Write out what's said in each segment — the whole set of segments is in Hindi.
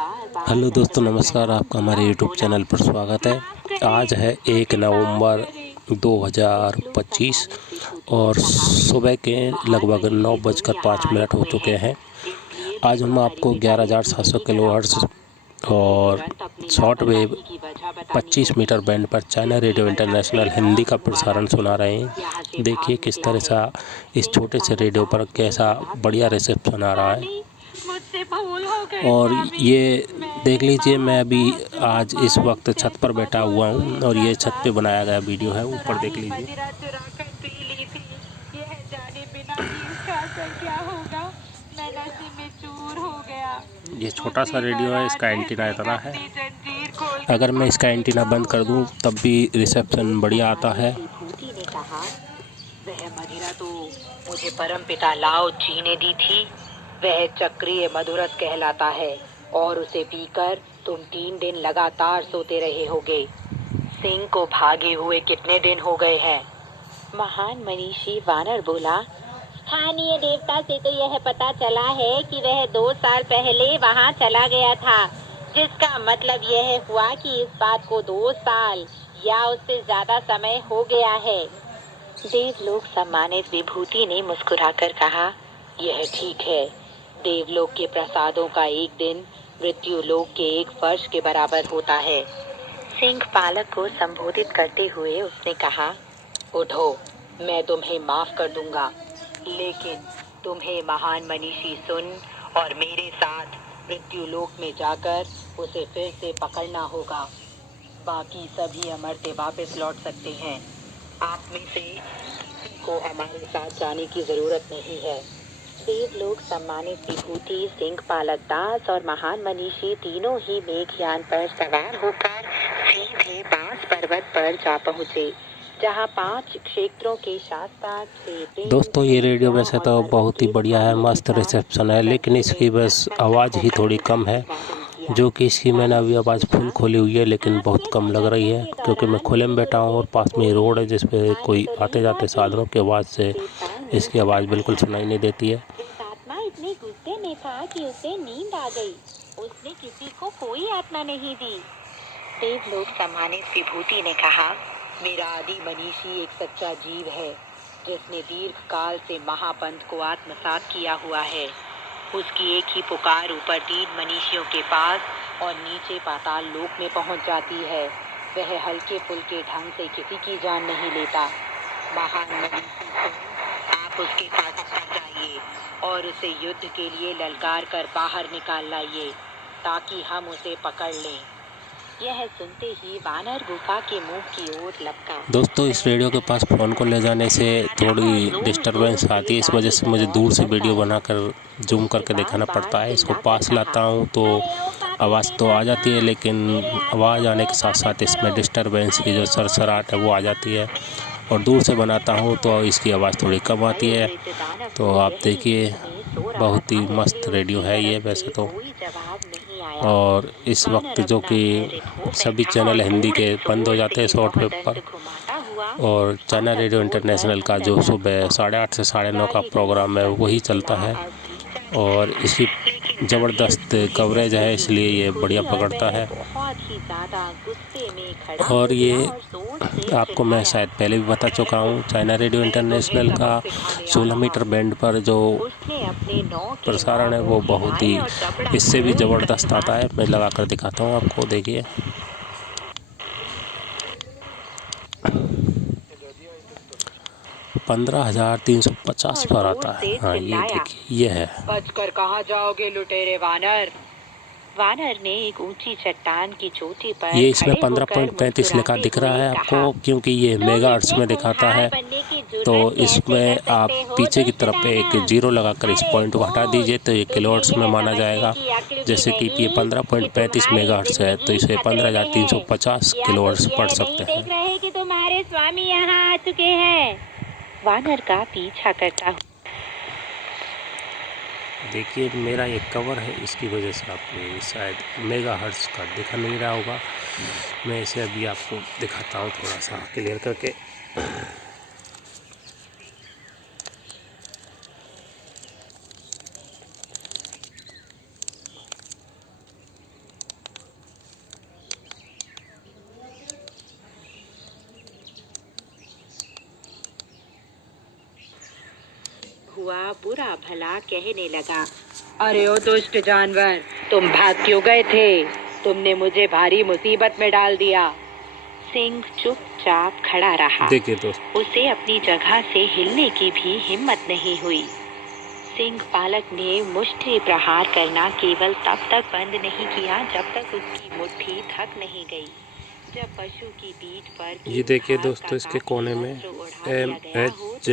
हेलो दोस्तों, नमस्कार। आपका हमारे यूट्यूब चैनल पर स्वागत है। आज है 1 नवंबर 2025 और सुबह के लगभग 9:05 हो चुके हैं। आज हम आपको 11,700 किलोहर्ट्ज़ और शॉर्ट वेव 25 मीटर बैंड पर चाइना रेडियो इंटरनेशनल हिंदी का प्रसारण सुना रहे हैं। देखिए किस तरह से इस छोटे से रेडियो पर कैसा बढ़िया रिसेप्शन आ रहा है। और ये देख लीजिए, मैं अभी आज इस वक्त छत पर बैठा हुआ हूँ और ये छत पे बनाया गया वीडियो है। ऊपर देख लीजिए। ये छोटा सा रेडियो है, इसका एंटीना इतना है। अगर मैं इसका एंटीना बंद कर दूं तब भी रिसेप्शन बढ़िया आता है। वह मदिरा तो मुझे परमपिता लाओ जी ने दी थी। वह चक्रीय मधुरत कहलाता है और उसे पीकर तुम 3 दिन लगातार सोते रहे होगे। सिंह को भागे हुए कितने दिन हो गए हैं? महान मनीषी वानर बोला। स्थानीय देवता से तो यह पता चला है कि वह 2 साल पहले वहाँ चला गया था, जिसका मतलब यह हुआ कि इस बात को 2 साल या उससे ज्यादा समय हो गया है। देवलोक सम्मानित विभूति ने मुस्कुराकर कहा, यह ठीक है। देवलोक के प्रसादों का एक दिन मृत्युलोक के एक वर्ष के बराबर होता है। सिंह पालक को संबोधित करते हुए उसने कहा, उठो, मैं तुम्हें माफ कर दूंगा, लेकिन तुम्हें महान मनीषी सुन और मेरे साथ मृत्युलोक में जाकर उसे फिर से पकड़ना होगा। बाकी सभी अमरते वापस लौट सकते हैं। आप में से किसी को हमारे साथ जाने की जरूरत नहीं है। देवलोक सम्मानित विभूति, सिंह पालक दास और महान मनीषी तीनों ही मेघयान पर सवार होकर सीधे बांस पर्वत पर जा पहुँचे, जहाँ 5 क्षेत्रों के शास्त्र। दोस्तों, ये रेडियो वैसे तो बहुत ही बढ़िया है, मस्त रिसेप्शन है, लेकिन इसकी बस आवाज़ ही थोड़ी कम है। जो कि इसकी मैंने अभी आवाज़ फुल खोली हुई है, लेकिन बहुत कम लग रही है क्योंकि मैं खुले में बैठा हूँ और पास में ही रोड है जिस पे कोई आते जाते साधनों की आवाज़ से इसकी आवाज़ बिल्कुल सुनाई नहीं देती है। आत्मा इतने गुस्से में था कि उसे नींद आ गई। उसने किसी को कोई आत्मा नहीं दी। देवलोक सम्मानित विभूति ने कहा, मेरा आदि मनीषी एक सच्चा जीव है जिसने दीर्घ काल से महापंथ को आत्मसात किया हुआ है। उसकी एक ही पुकार ऊपर 3 मनीषियों के पास और नीचे पाताल लोक में पहुंच जाती है। वह हल्के फुल्के ढंग से किसी की जान नहीं लेता। महान मनीषी, आप उसके पास चढ़ जाइए और उसे युद्ध के लिए ललकार कर बाहर निकाल लाइए ताकि हम उसे पकड़ लें। यह सुनते ही वानर गुफा के मुंह की ओर लपका। दोस्तों, इस रेडियो के पास फ़ोन को ले जाने से थोड़ी डिस्टरबेंस आती है, इस वजह से मुझे दूर से वीडियो बनाकर जूम करके दिखाना पड़ता है। इसको पास लाता हूँ तो आवाज़ तो आ जाती है, लेकिन आवाज़ आने के साथ साथ इसमें डिस्टरबेंस की जो सरसराहट है वो आ जाती है। और दूर से बनाता हूँ तो इसकी आवाज़ थोड़ी कम आती है। तो आप देखिए, बहुत ही मस्त रेडियो है ये वैसे तो। और इस वक्त जो कि सभी चैनल हिंदी के बंद हो जाते हैं शॉर्ट वेव पर, और चाइना रेडियो इंटरनेशनल का जो सुबह 8:30 से 9:30 का प्रोग्राम है वही चलता है और इसकी ज़बरदस्त कवरेज है, इसलिए ये बढ़िया पकड़ता है। और ये आपको मैं शायद पहले भी बता चुका हूँ, चाइना रेडियो इंटरनेशनल का 16 मीटर बैंड पर जो प्रसारण है वो बहुत ही इससे भी ज़बरदस्त आता है। मैं लगा कर दिखाता हूँ आपको, देखिए। $15,350 पर आता है। हाँ, ये देखिए, ये है। बचकर कहाँ जाओगे लुटेरे वानर? वानर ने एक ऊंची चट्टान की चोटी पर ये इसमें 15.35 लिखा दिख रहा है आपको, क्योंकि ये मेगाहर्ट्ज़ में दिखाता है। तो इसमें आप पीछे की तरफ एक 0 लगाकर इस पॉइंट को हटा दीजिए तो ये किलोहर्ट्ज़ में माना जाएगा। जैसे कि ये 15.35 मेगाहर्ट्ज़ है तो इसे 15,350 किलोहर्ट्ज़ पढ़ सकते हैं। देख रहे कि तुम्हारे स्वामी यहाँ आ चुके हैं। वानर का पीछा करता। देखिए, मेरा एक कवर है, इसकी वजह से आपको शायद मेगाहर्ट्ज़ का दिखा नहीं रहा होगा। मैं इसे अभी आपको दिखाता हूँ थोड़ा सा क्लियर करके। हुआ बुरा भला कहने लगा। अरे ओ दुष्ट जानवर, तुम भाग क्यों गए थे? तुमने मुझे भारी मुसीबत में डाल दिया। सिंह चुपचाप खड़ा रहा। देखिए दोस्त, उसे अपनी जगह से हिलने की भी हिम्मत नहीं हुई। सिंह पालक ने मुष्टि प्रहार करना केवल तब तक बंद नहीं किया जब तक उसकी मुट्ठी थक नहीं गई। जब पशु की पीठ पर ये देखिए दोस्तों, इसके कोने में MHZ,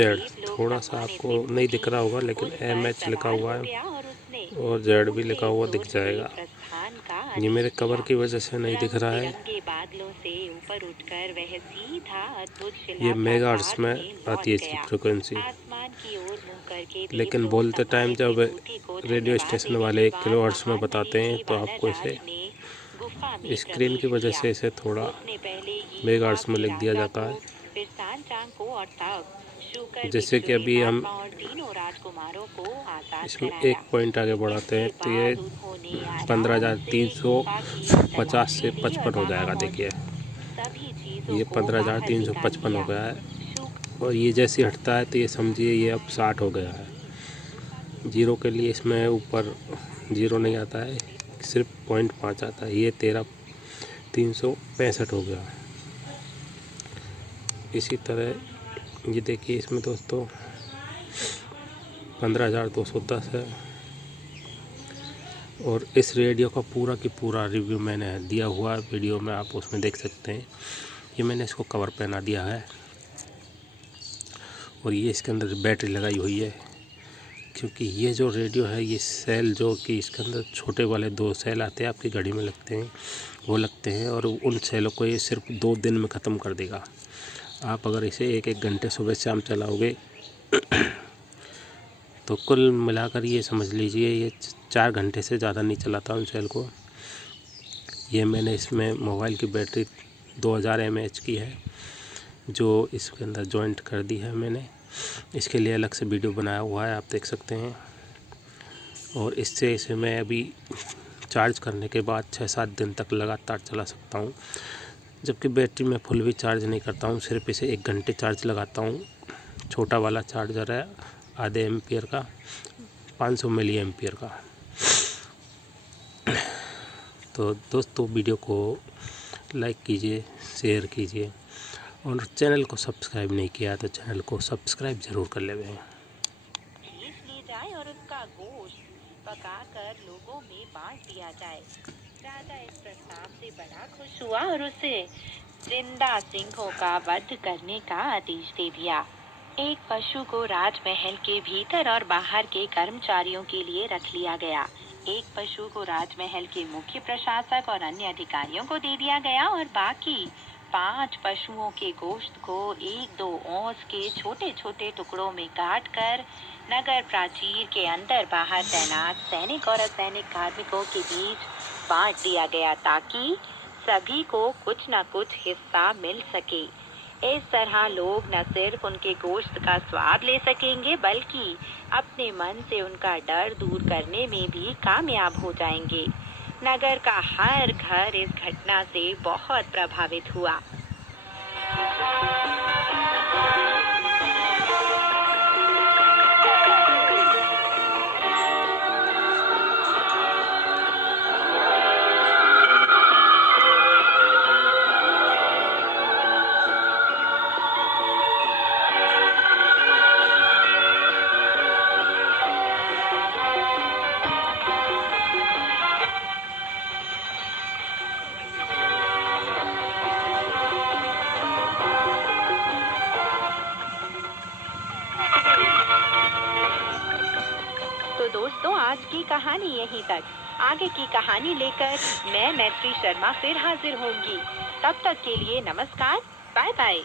थोड़ा सा आपको नहीं दिख रहा होगा लेकिन MH लिखा हुआ है और Z भी लिखा हुआ दिख जाएगा। ये मेरे कवर की वजह से नहीं दिख रहा है। बादलों से ऊपर उठकर वह सीधा अद्भुत ये मेगाहर्ट्ज में आती है इसकी फ्रिक्वेंसी, लेकिन बोलते टाइम जब रेडियो स्टेशन वाले किलोहर्ट्ज में बताते हैं तो आपको इसे स्क्रीन की वजह से इसे थोड़ा मेगाहर्ट्ज में लिख दिया जाता है। जैसे कि अभी हम इसमें एक पॉइंट आगे बढ़ाते हैं तो ये 15,350 से 55 हो जाएगा। देखिए ये 15,355 हो गया है और ये जैसे हटता है तो ये समझिए ये अब 60 हो गया है। जीरो के लिए इसमें ऊपर जीरो नहीं आता है, सिर्फ 0.5 आता है। ये 13,365 हो गया। इसी तरह ये देखिए इसमें दोस्तों 15,210 है। और इस रेडियो का पूरा की पूरा रिव्यू मैंने दिया हुआ है वीडियो में, आप उसमें देख सकते हैं। ये मैंने इसको कवर पहना दिया है और ये इसके अंदर बैटरी लगाई हुई है, क्योंकि ये जो रेडियो है ये सेल जो कि इसके अंदर छोटे वाले 2 सेल आते हैं आपकी घड़ी में लगते हैं, वो लगते हैं और उन सेलों को ये सिर्फ 2 दिन में ख़त्म कर देगा। आप अगर इसे 1-1 घंटे सुबह शाम चलाओगे तो कुल मिलाकर ये समझ लीजिए ये 4 घंटे से ज़्यादा नहीं चलाता उन सेल को। ये मैंने इसमें मोबाइल की बैटरी 2000 mAh की है जो इसके अंदर जॉइंट कर दी है मैंने। इसके लिए अलग से वीडियो बनाया हुआ है, आप देख सकते हैं। और इससे इसे मैं अभी चार्ज करने के बाद 6-7 दिन तक लगातार चला सकता हूँ, जबकि बैटरी में फुल भी चार्ज नहीं करता हूँ, सिर्फ इसे 1 घंटे चार्ज लगाता हूँ। छोटा वाला चार्जर है आधे एम्पियर का, 500 मिली एम्पियर का। तो दोस्तों वीडियो को लाइक कीजिए, शेयर कीजिए और चैनल को सब्सक्राइब नहीं किया तो चैनल को सब्सक्राइब ज़रूर कर लेंगे। खींच ली जाए और उसका गोश्त पकाकर लोगों में बांट दिया जाए। राजा इस प्रस्ताव से बड़ा खुश हुआ और उसे जिंदा सिंहों का वध करने का आदेश दे दिया। एक पशु को राजमहल के भीतर और बाहर के कर्मचारियों के लिए रख लिया गया। एक पशु को राजमहल के मुख्य प्रशासक और अन्य अधिकारियों को दे दिया गया और बाकी 5 पशुओं के गोश्त को 1-2 औंस के छोटे छोटे टुकड़ों में काट कर नगर प्राचीर के अंदर बाहर तैनात सैनिक और असैनिक कार्मिकों के बीच बांट दिया गया, ताकि सभी को कुछ न कुछ हिस्सा मिल सके। इस तरह लोग न सिर्फ उनके गोश्त का स्वाद ले सकेंगे बल्कि अपने मन से उनका डर दूर करने में भी कामयाब हो जाएंगे। नगर का हर घर इस घटना से बहुत प्रभावित हुआ। दोस्तों आज की कहानी यहीं तक। आगे की कहानी लेकर मैं मैत्री शर्मा फिर हाजिर होंगी। तब तक के लिए नमस्कार, बाय बाय।